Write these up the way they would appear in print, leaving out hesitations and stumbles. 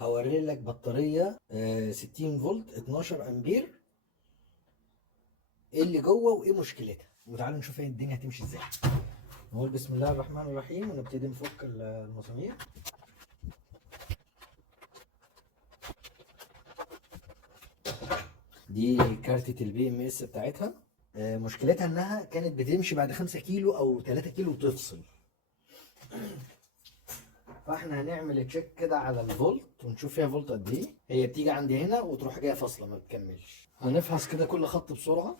هوري لك بطارية 60 فولت 12 امبير، ايه اللي جوه وايه مشكلتها، وتعالوا نشوف ايه الدنيا هتمشي ازاي. نقول بسم الله الرحمن الرحيم ونبتدي نفك المسامير. دي كارتة البي ام اس بتاعتها. مشكلتها انها كانت بتمشي بعد 5 كيلو او 3 كيلو وتفصل. فاحنا هنعمل تشيك كده على الفولت ونشوف فيها فولت قد ايه. هي بتيجي عندي هنا وتروح جايه فاصله ما بتكملش. هنفحص كده كل خط بسرعه.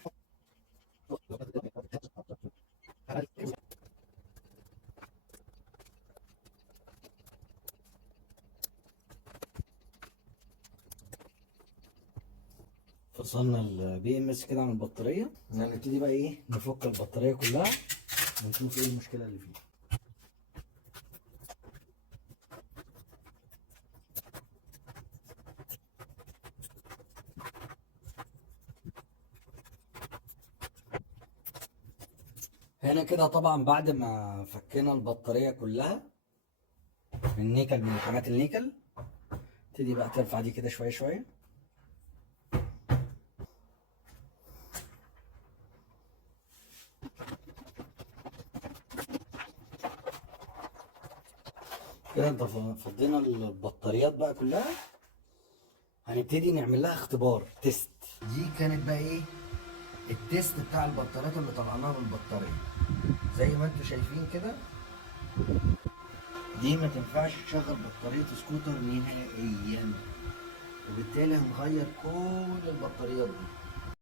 فصلنا البي ام اس كده عن البطاريه. هنبتدي بقى ايه، نفك البطاريه كلها ونشوف ايه المشكله اللي فيها. هنا كده طبعا بعد ما فكينا البطاريه كلها من نيكل، من حاجات النيكل، تبتدي بقى ترفع دي كده شويه شويه. كده انت فضينا البطاريات بقى كلها. هنبتدي نعمل لها اختبار تيست. دي كانت بقى ايه التيست بتاع البطاريات اللي طلعناها من البطاريه. زي ما انتم شايفين كده، دي ما تنفعش تشغل بطاريه سكوتر نهائيا، وبالتالي هنغير كل البطاريات دي.